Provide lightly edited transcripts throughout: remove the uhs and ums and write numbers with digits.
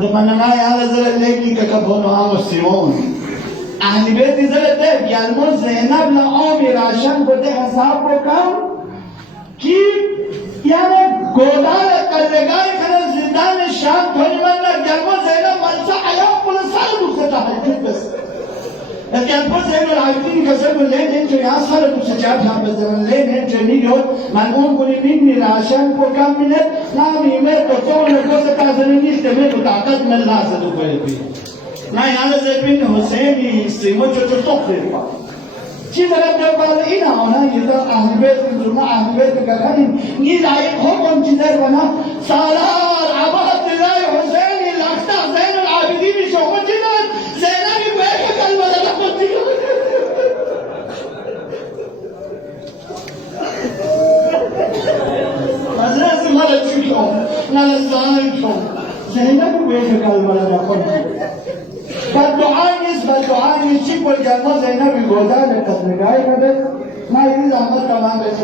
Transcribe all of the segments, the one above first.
دمنا يا زلمة ليكي ككبون وعمو سيمون أهل بيتي زلمة يالمون زينب لعومي راشن بدي حساب بكم कि यार गोदान कल्लेगाय खरं जिंदान शाम धोनीमंना जन्म زينب मनसा आया पुलिस साल दुसरे ताहे बस लेकिन पुलिस زينب العابدين كسر الليل انت يا صار مسجاب جاب الزمن الليل انت نيجو منقول كوني مني راشن بكم منت نام يمر كتول نقص كازنني تمر طاقت من لازم دوبي ना यार ज़ेबिन हुसैन इस्तीमो जो तो फिरवा चीज़ अगर जब बाल इन होना ये तो आहमेद जुमा आहमेद का कहनी ये लायक हो कौन चीज़ें बना सालार आबाद लाय हुसैन लाख्ता ज़ैन आबिदी भी शोभन चीज़ें ज़ैना भी वह के कल वाला लपट दिया हज़रत से मार चुका ना लज़ान क्यों ज़ैना भी वह के कल वाला लपट दिया بدعاني شيء والجنة زينب الجودان الكتنجاي كده ما يريد أحمد كمان بس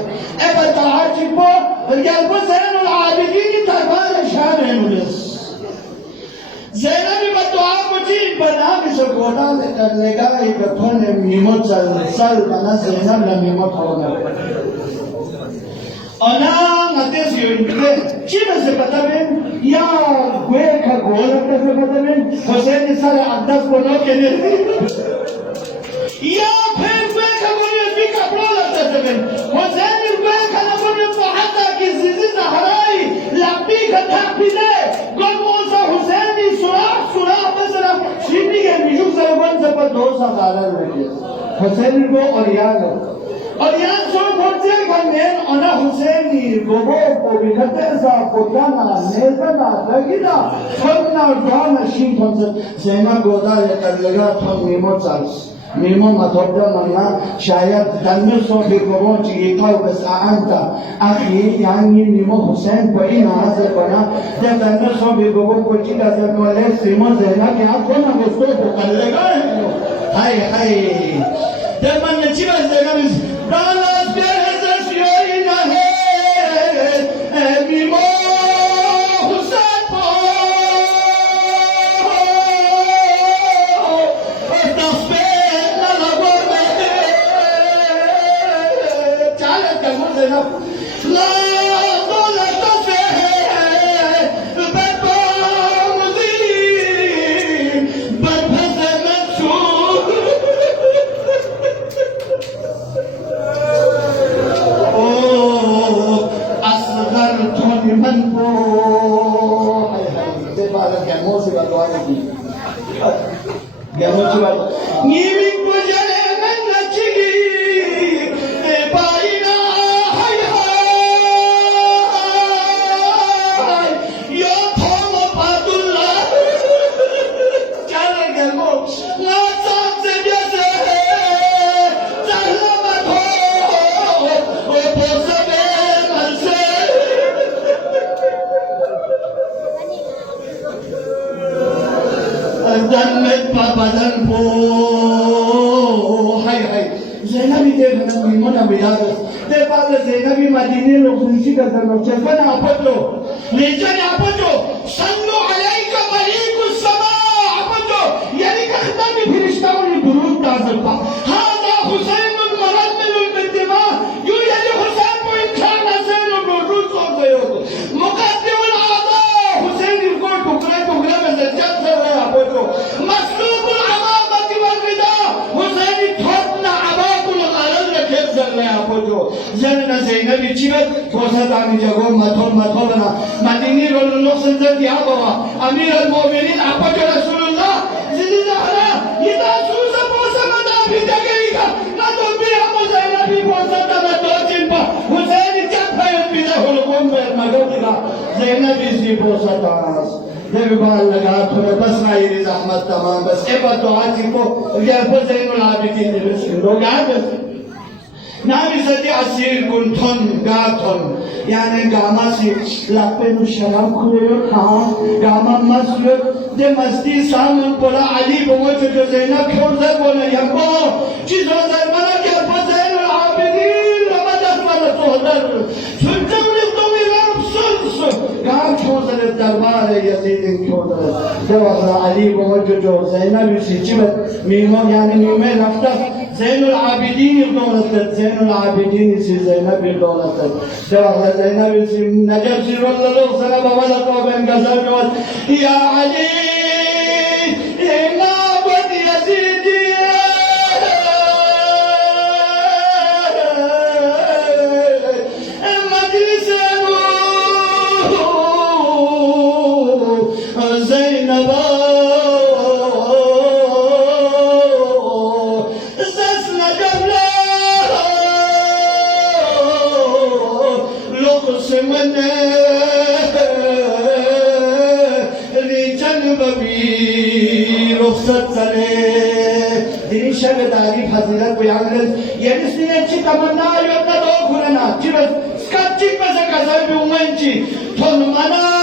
بدعاني شيء والجنة زين العابدين تبار شان الملس زينب بدعاء مجيد بنام الجودان الكتنجاي بكون ميموت سال بنا زينب لميموت هونا أنا نتيجة يقول كيف سبتمن يا غير كقولة سبتمن حسين سال عدس بنا كنير يا غير كقولة في كبرنا سبتمن حسين غير كنقولة فحتى كزيزي زهراي لبي كتابيله قال موسى حسين سراح مثلا شيني كميشوف زمان زبط دوسا قالر لكيس حسين کو और यहाँ सो बोलते हैं कि अना हुसैनी गोबो पोबिलते सा पोताना नेजना लगिना फरना जाना शिंथन सेना गोदा ये करेगा तो मीमो मतोबदा मना शायद तन्ने सो भी गोबो चाहिए था बस आंता आखिर यानी मीमो हुसैन कोई नाज बना जब तन्ने सो भी गोबो को चिता जब वाले सीमो सेना क्या कौन उसको करेगा हाय हाय जब मन चिवा सेना Dallas Bezos yoyna hai mimo Hussein po tasbih na lagorme chale kamu zena la dola tasbih bedba muzin bedbeze mansur من کو ہے बारे गैमो से बात की गैमो से बात नीवी को जले में नचगी ए बाईना हाय हाय यो थोम पादुल्ला चले गैमो ना से जैसे चलना मत हो ओ पोसबे मन से जन्नत बदन को हाय हाय ज़ैनबी देखना मीमोना बिलाद दे पाले ज़ैनबी मदीने लोग सुनसी का तरफ चलना आपतो लेजन आपतो सल्लु अलैका मलीकुस समा आपतो यानी कहता भी फरिश्ताओं ने दुरूद ताज़िल पा हादा हुसैन मुरम्मिल बिद्दिमा यू यानी हुसैन को इंसान हसन दुरूद को गयो मुकद्दिम आदा हुसैन को टुकड़े टुकड़े में जज्जत से रहा आपतो مسلوب العمامة والرداء حسين تھوڑنا عباق الغلل رکھت زر رہے آپ جو زرنا زینبی چیبت توسط آمی جگو مطولنا مدینی رول اللہ سنزر دیا بوا امیر المومنین آپ جو رسول اللہ زدی زہرہ یہ تاسوسا پوسا مدہ بھی دگئی گا نہ تو بھی ہم زینبی پوسا تمہ دو چن پا حسین چک پھائیت بھی دے خلقون بیر مگر دیگا زینبی سی پوسا تاس देवी बाल लगा थोड़ा बस ना ये रहमत तमाम बस एक बार तो आज को ये बस इन लाभिकीन बस लोग आज नामी सती असीर कुंठन गाथन यानी गामा से लापे नु शराब खुले कहाँ गामा मस्त दे मस्ती सामन पोला अली बोलो जो ज़ैनब क्यों ज़र बोले यम्बो चीज़ों ज़र मना क्या बज़ैन आबिदीन रमज़ान वाला सोहदर सुनते उन्हें तो मेरा सुन गाम क्यों ज़र دربار یزید کردن دوازده علی و جو زینب سیچیبت میمون یعنی میمه رفته زین العابدین دولت زین العابدین سی زینب دولت دوازده زینب سی نجف سی رول الله سلام ولا طاب انقذر یا علی نابد یزیدی زینب زس نجبلا لغس من ریچن ببی رخصت سره دینی شب تعریف حضرت بیان رس یعنی سینه چی تمنا یاد ندو کننا چی بس سکت چی بس کسای بیومن چی تون منا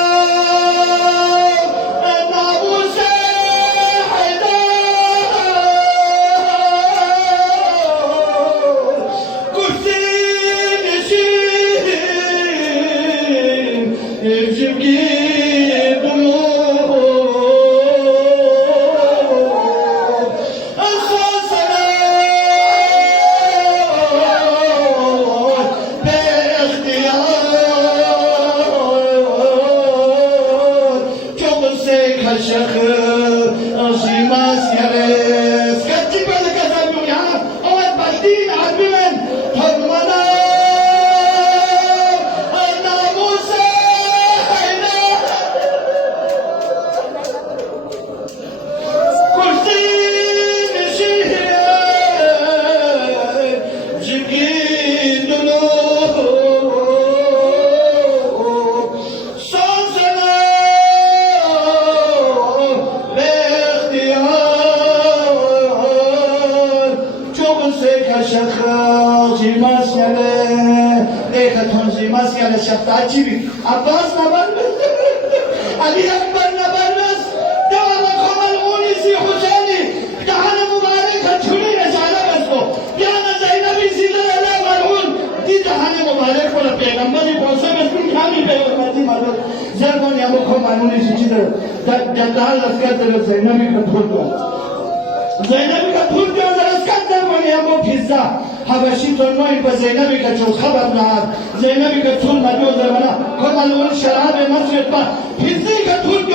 عباس نبرمز علی اکبر نبرمز دوام کامل اونی سی حسینی دهان مبارک چونی رساله بسو بیان زینبی زیدن اللہ مرحون دی دهان مبارک پر پیغمبری پوسه بسکن کامی پیغمبری مرد زرگون یا مکم انونی سی چیز جدال لسکت در زینبی کتھول دو زینبی کتھول دو لسکت زرگون یا مو پیزا حبشی تنوی با زینبی که چوز خبر نهاد زینبی که طول مدیو زرمانه کمال اون شراب مسجد با پیزی که طول